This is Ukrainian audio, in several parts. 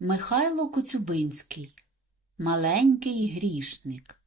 Михайло Коцюбинський Маленький грішник.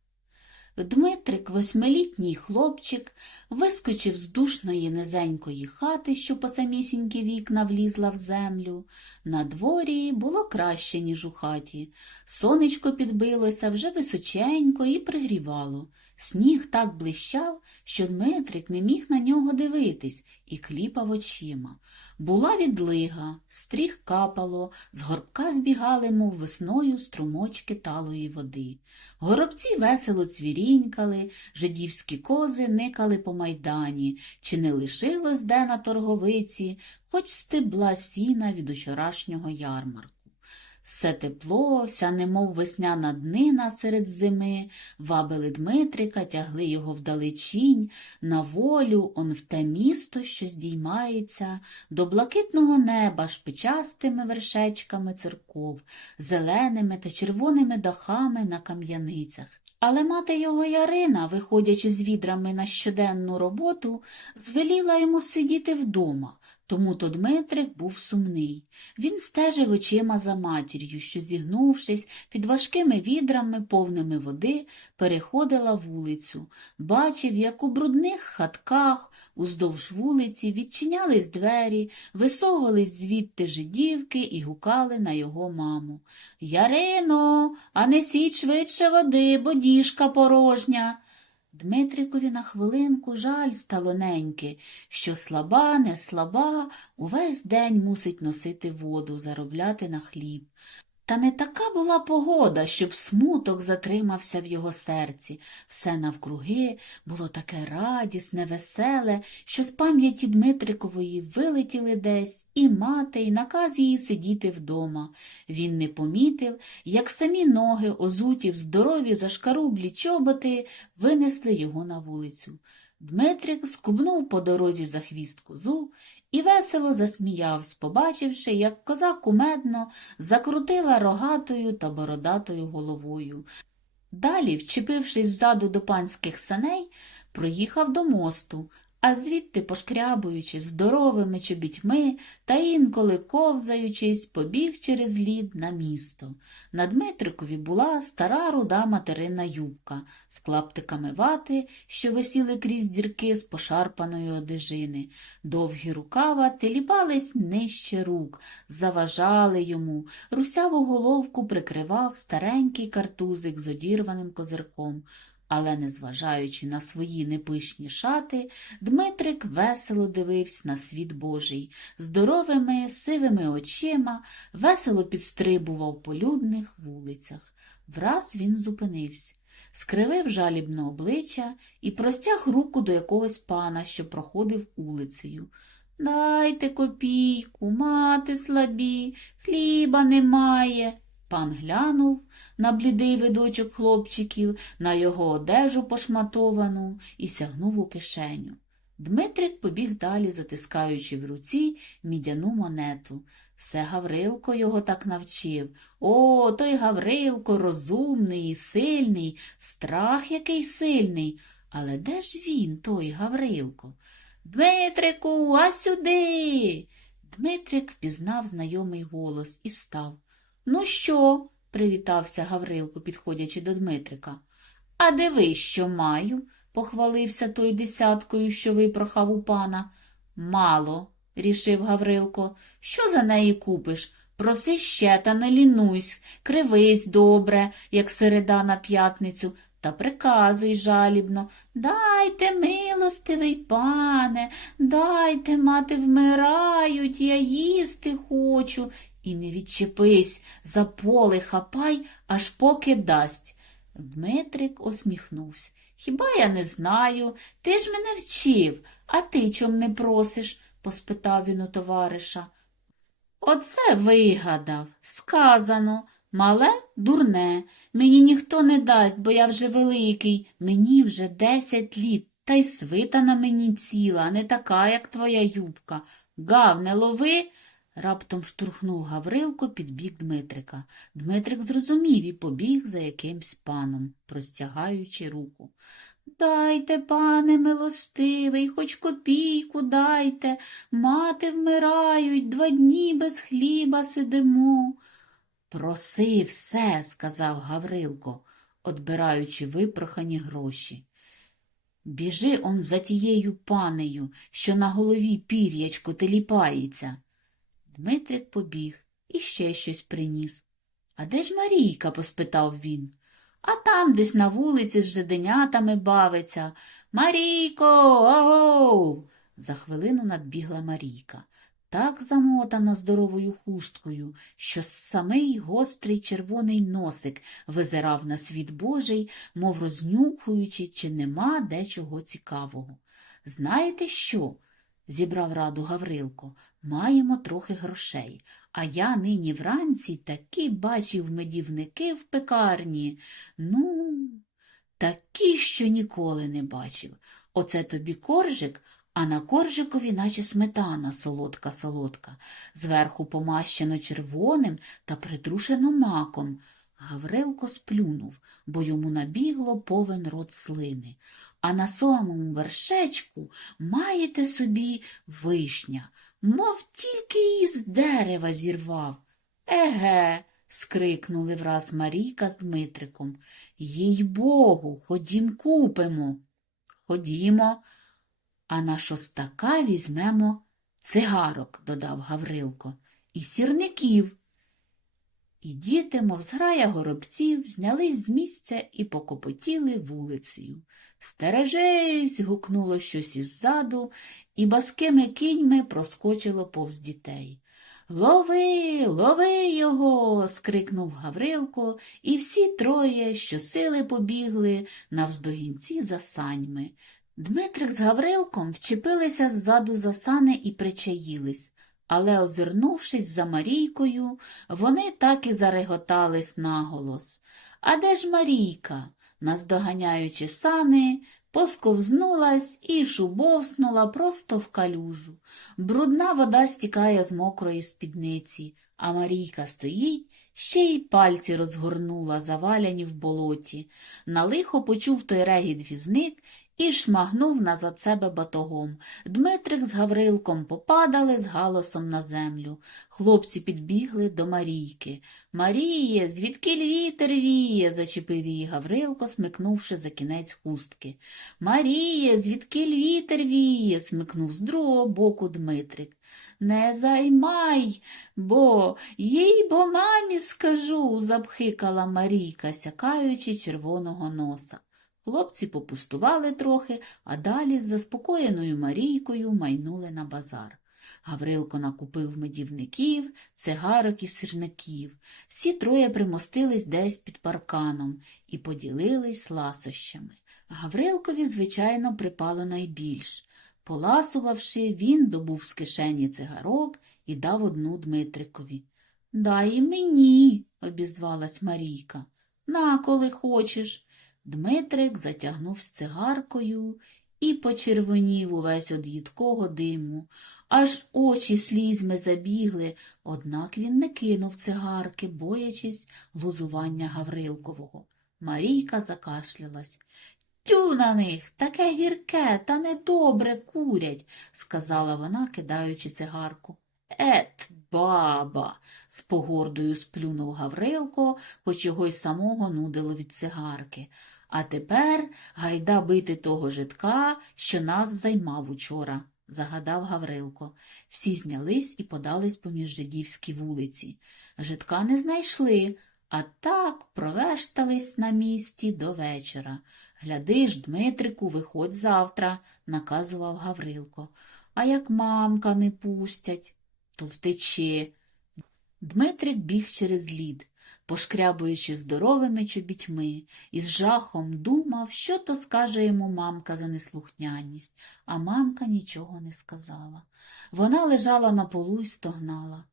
Дмитрик, восьмилітній хлопчик, вискочив з душної низенької хати, що по самісінькі вікна влізла в землю. На дворі було краще, ніж у хаті. Сонечко підбилося вже височенько і пригрівало. Сніг так блищав, що Дмитрик не міг на нього дивитись і кліпав очима. Була відлига, стріх капало, з горбка збігали, мов весною, струмочки талої води. Горобці весело цвірінькали, жидівські кози никали по майдані, чи не лишилось де на торговиці, хоч стебла сіна від учорашнього ярмарку. Все тепло, вся немов весняна днина серед зими, вабили Дмитрика, тягли його вдалечінь, на волю, он в те місто, що здіймається, до блакитного неба шпичастими вершечками церков, зеленими та червоними дахами на кам'яницях. Але мати його Ярина, виходячи з відрами на щоденну роботу, звеліла йому сидіти вдома. Тому то Дмитрик був сумний. Він стежив очима за матір'ю, що, зігнувшись під важкими відрами, повними води, переходила вулицю. Бачив, як у брудних хатках уздовж вулиці відчинялись двері, висовувались звідти жидівки і гукали на його маму. Ярино, а несіть швидше води, бо діжка порожня. Дмитрикові на хвилинку жаль стало неньки, що слаба, не слаба, увесь день мусить носити воду, заробляти на хліб. Та не така була погода, щоб смуток затримався в його серці. Все навкруги було таке радісне, веселе, що з пам'яті Дмитрикової вилетіли десь і мати, і наказ її сидіти вдома. Він не помітив, як самі ноги, озуті в здорові зашкарублі чоботи, винесли його на вулицю. Дмитрик скубнув по дорозі за хвіст козу і весело засміявся, побачивши, як коза кумедно закрутила рогатою та бородатою головою. Далі, вчепившись ззаду до панських саней, проїхав до мосту, а звідти, пошкрябуючи здоровими чобітьми та інколи ковзаючись, побіг через лід на місто. На Дмитрикові була стара руда материна юбка з клаптиками вати, що висіли крізь дірки з пошарпаної одежини. Довгі рукава теліпались нижче рук, заважали йому. Русяву головку прикривав старенький картузик з одірваним козирком. Але, незважаючи на свої непишні шати, Дмитрик весело дивився на світ Божий, здоровими, сивими очима, весело підстрибував по людних вулицях. Враз він зупинився, скривив жалібне обличчя і простяг руку до якогось пана, що проходив улицею. Дайте копійку, мати слабі, хліба немає. Пан глянув на блідий видочок хлопчиків, на його одежу пошматовану і сягнув у кишеню. Дмитрик побіг далі, затискаючи в руці мідяну монету. Все Гаврилко його так навчив. О, той Гаврилко розумний і сильний, страх який сильний. Але де ж він, той Гаврилко? Дмитрику, а сюди. Дмитрик впізнав знайомий голос і став. Ну що? привітався Гаврилко, підходячи до Дмитрика. А диви, що маю, похвалився той десяткою, що випрохав у пана. Мало, рішив Гаврилко. Що за неї купиш? Проси ще та не лінуйсь, кривись добре, як середа на п'ятницю, та приказуй жалібно. Дайте, милостивий пане, дайте, мати, вмирають, я їсти хочу. І не відчепись, за поле хапай, аж поки дасть. Дмитрик осміхнувся. Хіба я не знаю? Ти ж мене вчив, а ти чом не просиш? поспитав він у товариша. Оце вигадав, сказано. Мале дурне, мені ніхто не дасть, бо я вже великий, мені вже десять літ, та й свита на мені ціла, не така, як твоя юбка. Гав, не лови, Раптом штурхнув Гаврилко під бік Дмитрика. Дмитрик зрозумів і побіг за якимсь паном, простягаючи руку. Дайте, пане милостивий, хоч копійку дайте. Мати вмирають, два дні без хліба сидимо. Проси все, сказав Гаврилко, отбираючи випрохані гроші. Біжи он за тією панею, що на голові пір'ячко теліпається. Дмитрик побіг і ще щось приніс. А де ж Марійка? поспитав він. А там десь на вулиці з жиденятами бавиться. Марійко, агов. За хвилину надбігла Марійка, так замотана здоровою хусткою, що самий гострий червоний носик визирав на світ Божий, мов рознюхуючи, чи нема де чого цікавого. Знаєте що? Зібрав раду Гаврилко. Маємо трохи грошей. А я нині вранці такі бачив медівники в пекарні. Ну, такі, що ніколи не бачив. Оце тобі коржик, а на коржикові наче сметана солодка-солодка, зверху помащено червоним та притрушено маком. Гаврилко сплюнув, бо йому набігло повен рот слини. А на самому вершечку маєте собі вишня, мов тільки її з дерева зірвав. Еге, скрикнули враз Марійка з Дмитриком. Їй богу, ходім купимо. Ходімо, а на шостака візьмемо цигарок, додав Гаврилко, і сірників. І діти, мов зграя горобців, знялись з місця і покопотіли вулицею. Стережись. гукнуло щось іззаду, і баскими кіньми проскочило повз дітей. Лови, лови його. скрикнув Гаврилко, і всі троє щосили побігли навздогінці за саньми. Дмитрик з Гаврилком вчепилися ззаду за сани і причаїлись, але, озирнувшись за Марійкою, вони так і зареготались наголос. А де ж Марійка? Наздоганяючи сани, посковзнулась і шубовснула просто в калюжу. Брудна вода стікає з мокрої спідниці, а Марійка стоїть, ще й пальці розгорнула, заваляні в болоті. На лихо почув той регіт візник і шмагнув назад себе батогом. Дмитрик з Гаврилком попадали з галосом на землю. Хлопці підбігли до Марійки. Маріє, звідки вітер віє? зачепив її Гаврилко, смикнувши за кінець хустки. Маріє, звідки вітер віє? смикнув з другого боку Дмитрик. Не займай, бо їй бо мамі скажу, запхикала Марійка, сякаючи червоного носа. Хлопці попустували трохи, а далі з заспокоєною Марійкою майнули на базар. Гаврилко накупив медівників, цигарок і сирників. Всі троє примостились десь під парканом і поділились ласощами. Гаврилкові, звичайно, припало найбільш. Поласувавши, він добув з кишені цигарок і дав одну Дмитрикові. Дай мені, обізвалась Марійка. На, коли хочеш. Дмитрик затягнув цигаркою і почервонів увесь од їдкого диму, аж очі слізьми забігли, однак він не кинув цигарки, боячись глузування Гаврилкового. Марійка закашлялась. Тю на них, таке гірке та недобре курять, сказала вона, кидаючи цигарку. Ет, баба, з погордою сплюнув Гаврилко, хоч його й самого нудило від цигарки. А тепер гайда бити того житка, що нас займав учора, загадав Гаврилко. Всі знялись і подались поміж жидівські вулиці. Житка не знайшли, а так провештались на місті до вечора. Гляди ж, Дмитрику, виходь завтра, наказував Гаврилко. А як мамка не пустять, то втече. Дмитрик біг через лід, пошкрябуючи здоровими чобітьми, і з жахом думав, що то скаже йому мамка за неслухняність, а мамка нічого не сказала. Вона лежала на полу й стогнала.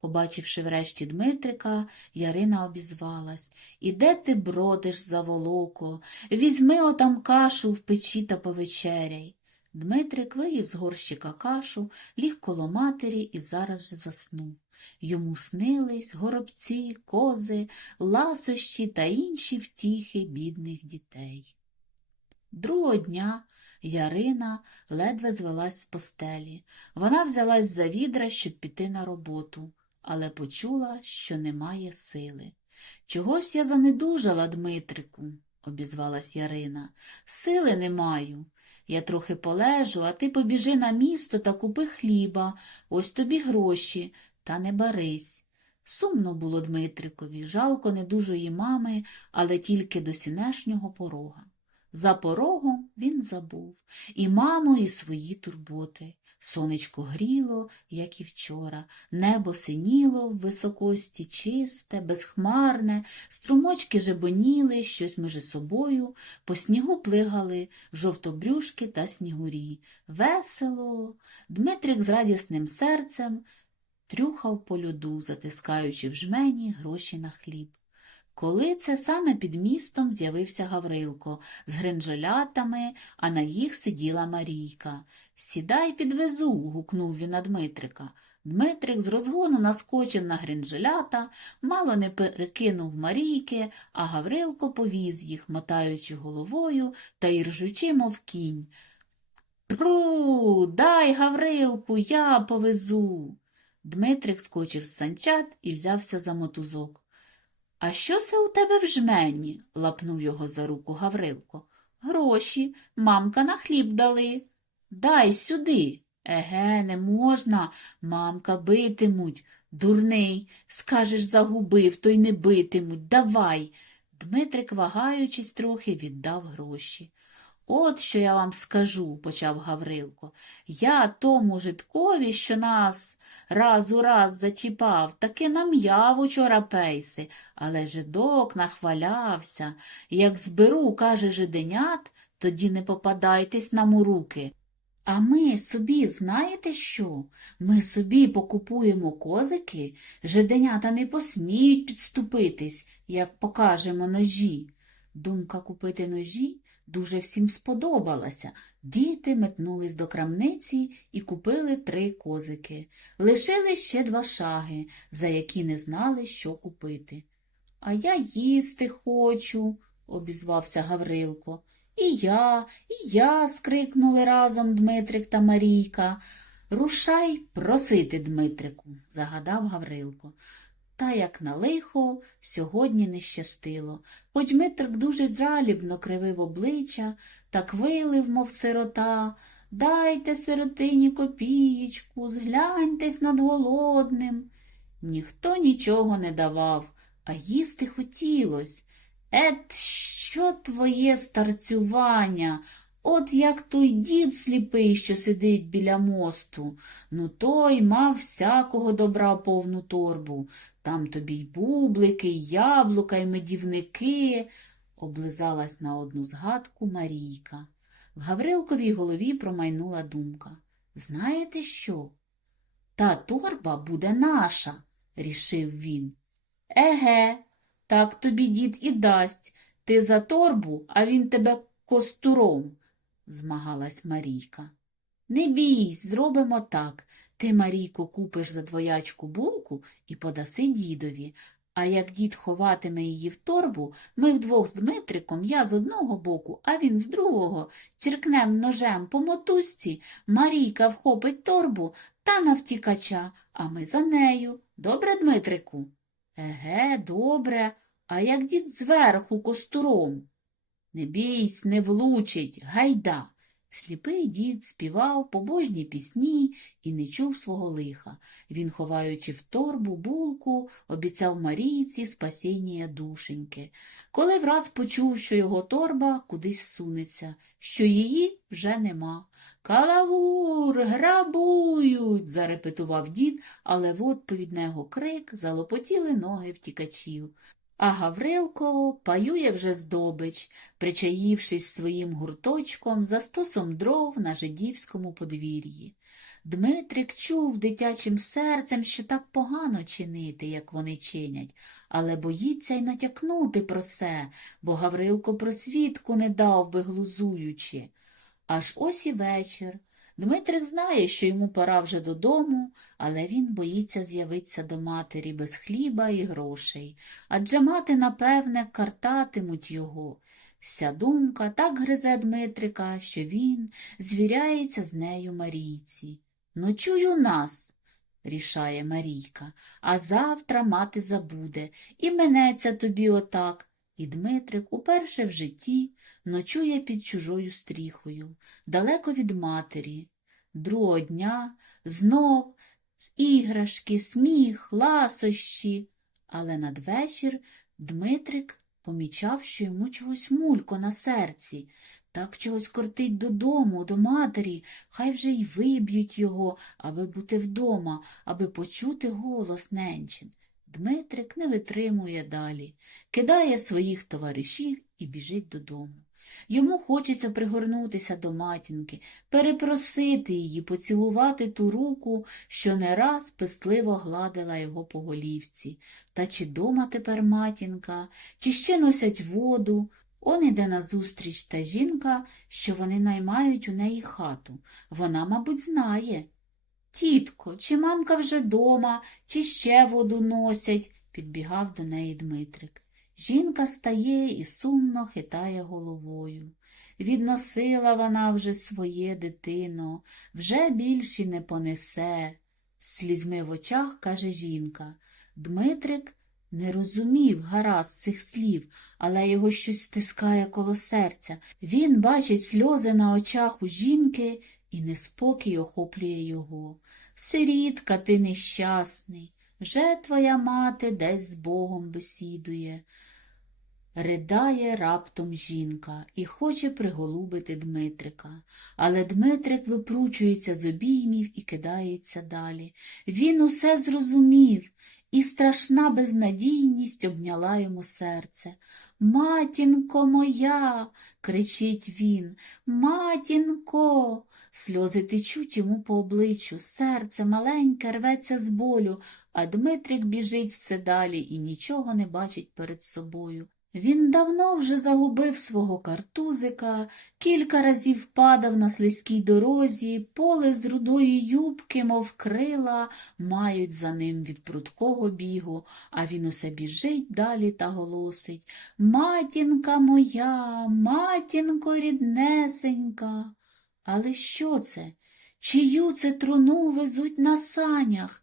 Побачивши врешті Дмитрика, Ярина обізвалась Іде ти бродиш за волоко, візьми отам кашу в печі та повечеряй. Дмитрик виїв з горщика кашу, ліг коло матері і зараз же заснув. Йому снились горобці, кози, ласощі та інші втіхи бідних дітей. Другого дня Ярина ледве звелась з постелі. Вона взялась за відра, щоб піти на роботу, але почула, що немає сили. Чогось я занедужала, Дмитрику, обізвалась Ярина. Сили не маю. Я трохи полежу, а ти побіжи на місто та купи хліба, ось тобі гроші, та не барись. Сумно було Дмитрикові, жалко недужої мами, але тільки до сінешнього порога. За порогом він забув і маму, і свої турботи. Сонечко гріло, як і вчора, небо синіло в високості чисте, безхмарне, струмочки жебоніли щось між собою, по снігу плигали жовтобрюшки та снігурі. Весело. Дмитрик з радісним серцем трюхав по льоду, затискаючи в жмені гроші на хліб. Коли це саме під містом з'явився Гаврилко з гринжолятами, а на їх сиділа Марійка. Сідай, підвезу. гукнув він на Дмитрика. Дмитрик з розгону наскочив на гринжолята, мало не перекинув Марійки, а Гаврилко повіз їх, мотаючи головою та й ржучи, мов кінь. Пру, дай, Гаврилку, я повезу. Дмитрик скочив з санчат і взявся за мотузок. А що це у тебе в жмені? лапнув його за руку Гаврилко. Гроші, мамка на хліб дали. Дай сюди. Еге, не можна, мамка битимуть. Дурний, скажеш, загубив, то й не битимуть. Давай. Дмитрик, вагаючись трохи, віддав гроші. От що я вам скажу, почав Гаврилко. Я тому житкові, що нас раз у раз зачіпав, таки нам'яв учора пейси, але жидок нахвалявся. Як зберу, каже жиденят, тоді не попадайтесь нам у руки. А ми собі знаєте що? Ми собі покупуємо козики, жиденята не посміють підступитись, як покажемо ножі. Думка купити ножі дуже всім сподобалася. Діти метнулись до крамниці і купили три козики. Лишили ще два шаги, за які не знали, що купити. А я їсти хочу, обізвався Гаврилко. І я, і я. скрикнули разом Дмитрик та Марійка. Рушай просити, Дмитрику, загадав Гаврилко. Та, як на лихо, сьогодні не щастило. Хоч Дмитрик дуже жалібно кривив обличчя, так вилив, мов сирота. Дайте сиротині копієчку, згляньтесь над голодним. Ніхто нічого не давав, а їсти хотілось. Ет, що твоє старцювання? От як той дід сліпий, що сидить біля мосту. Ну той мав всякого добра повну торбу. Там тобі й бублики, й яблука, й медівники, облизалась на одну згадку Марійка. В Гаврилковій голові промайнула думка. Знаєте що? Та торба буде наша, рішив він. Еге, так тобі дід і дасть. Ти за торбу, а він тебе костуром, змагалась Марійка. Не бійсь, зробимо так. Ти, Марійко, купиш за двоячку булку і подаси дідові. А як дід ховатиме її в торбу, ми вдвох з Дмитриком, я з одного боку, а він з другого, черкнем ножем по мотузці, Марійка вхопить торбу та навтікача, а ми за нею. Добре, Дмитрику? Еге, добре. А як дід зверху костуром? Не бійсь, не влучить, гайда. Сліпий дід співав побожні пісні і не чув свого лиха. Він, ховаючи в торбу булку, обіцяв Марійці спасіння душеньки. Коли враз почув, що його торба кудись сунеться, що її вже нема. Калавур, грабують, зарепетував дід, але в відповідь на його крик залопотіли ноги втікачів. А Гаврилко паює вже здобич, причаївшись своїм гурточком за стосом дров на жидівському подвір'ї. Дмитрик чув дитячим серцем, що так погано чинити, як вони чинять, але боїться й натякнути про се, бо Гаврилко просвідку не дав би глузуючи. Аж ось і вечір. Дмитрик знає, що йому пора вже додому, але він боїться з'явитися до матері без хліба і грошей, адже мати, напевне, картатимуть його. Вся думка так гризе Дмитрика, що він звіряється з нею Марійці. Ночуй у нас, рішає Марійка, а завтра мати забуде і минеться тобі отак. І Дмитрик уперше в житті ночує під чужою стріхою, далеко від матері. Другого дня знов іграшки, сміх, ласощі. Але надвечір Дмитрик помічав, що йому чогось мулько на серці. Так чогось кортить додому, до матері, хай вже й виб'ють його, аби бути вдома, аби почути голос ненчин. Дмитрик не витримує далі, кидає своїх товаришів і біжить додому. Йому хочеться пригорнутися до матінки, перепросити її, поцілувати ту руку, що не раз пестливо гладила його по голівці. Та чи дома тепер матінка, чи ще носять воду. Он іде назустріч та жінка, що вони наймають у неї хату. Вона, мабуть, знає. Тітко, чи мамка вже дома, чи ще воду носять, підбігав до неї Дмитрик. Жінка стає і сумно хитає головою. Відносила вона вже своє дитино, вже більше не понесе. Слізьми в очах каже жінка. Дмитрик не розумів гаразд цих слів, але його щось стискає коло серця. Він бачить сльози на очах у жінки, і неспокій охоплює його. Сирітка, ти нещасний, вже твоя мати десь з Богом бесідує. Ридає раптом жінка і хоче приголубити Дмитрика. Але Дмитрик випручується з обіймів і кидається далі. Він усе зрозумів, і страшна безнадійність обняла йому серце. Матінко моя, кричить він, матінко. Сльози течуть йому по обличчю, серце маленьке рветься з болю, а Дмитрик біжить все далі і нічого не бачить перед собою. Він давно вже загубив свого картузика, кілька разів падав на слизькій дорозі, поле з рудої юбки, мов крила, мають за ним від прудкого бігу, а він усе біжить далі та голосить Матінка моя, матінко ріднесенька. Але що це? Чию це труну везуть на санях?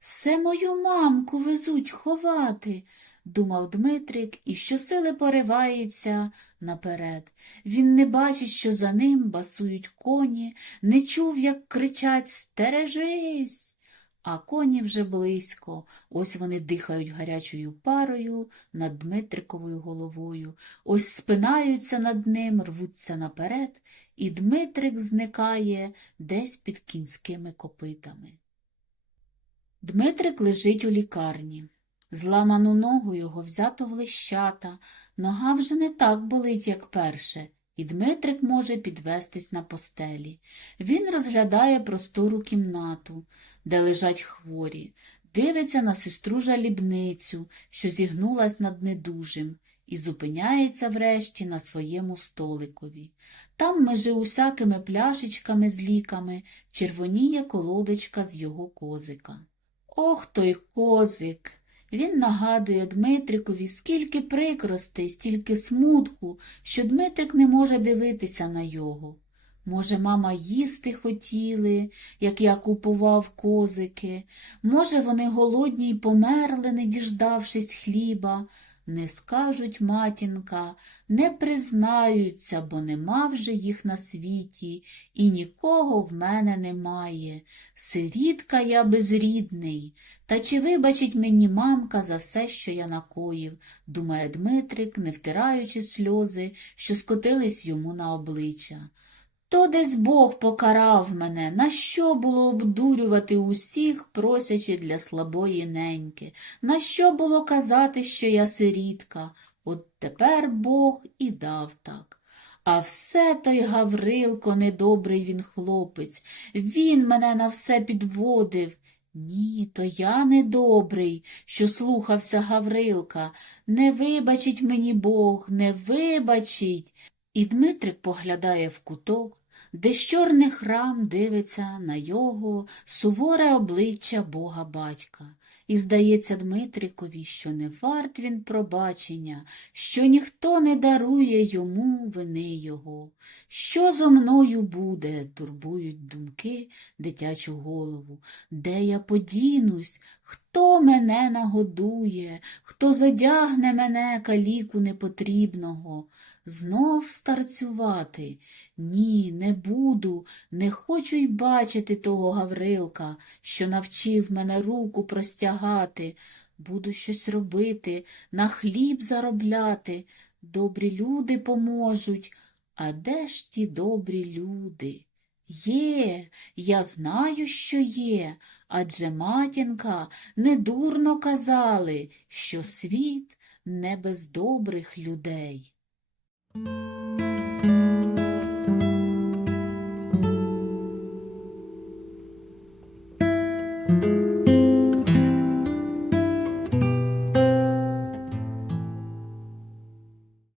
Все мою мамку везуть ховати думав Дмитрик і щосили поривається наперед. Він не бачить, що за ним басують коні, не чув, як кричать Стережись. А коні вже близько, ось вони дихають гарячою парою над Дмитриковою головою, ось спинаються над ним, рвуться наперед, і Дмитрик зникає десь під кінськими копитами. Дмитрик лежить у лікарні. Зламану ногу його взято в лищата, нога вже не так болить, як перше, і Дмитрик може підвестись на постелі. Він розглядає простору кімнату, де лежать хворі, дивиться на сестру жалібницю, що зігнулась над недужим, і зупиняється врешті на своєму столикові. Там межи усякими пляшечками з ліками червоніє колодочка з його козика. Ох той козик! Він нагадує Дмитрикові, скільки прикростей, стільки смутку, що Дмитрик не може дивитися на його. Може, мама їсти хотіли, як я купував козики, може, вони голодні й померли, не діждавшись хліба, не скажуть матінка, не признаються, бо нема вже їх на світі, і нікого в мене немає. Сирітка я безрідний. Та чи вибачить мені мамка за все, що я накоїв, думає Дмитрик, не втираючи сльози, що скотились йому на обличчя. То десь Бог покарав мене, на що було обдурювати усіх, просячи для слабої неньки, на що було казати, що я сирітка, от тепер Бог і дав так. А все той Гаврилко, недобрий він хлопець, він мене на все підводив. Ні, то я недобрий, що слухався Гаврилка. Не вибачить мені Бог, не вибачить. І Дмитрик поглядає в куток, де з чорних рам дивиться на його суворе обличчя Бога батька. І здається Дмитрикові, що не варт він пробачення, що ніхто не дарує йому вини його. Що зо мною буде, турбують думки дитячу голову. Де я подінусь, хто мене нагодує, хто задягне мене каліку непотрібного? Знов старцювати? Ні, не буду, не хочу й бачити того Гаврилка, що навчив мене руку простягати. Буду щось робити, на хліб заробляти. Добрі люди поможуть. А де ж ті добрі люди? Є, я знаю, що є, адже матінка недурно казали, що світ не без добрих людей. thank you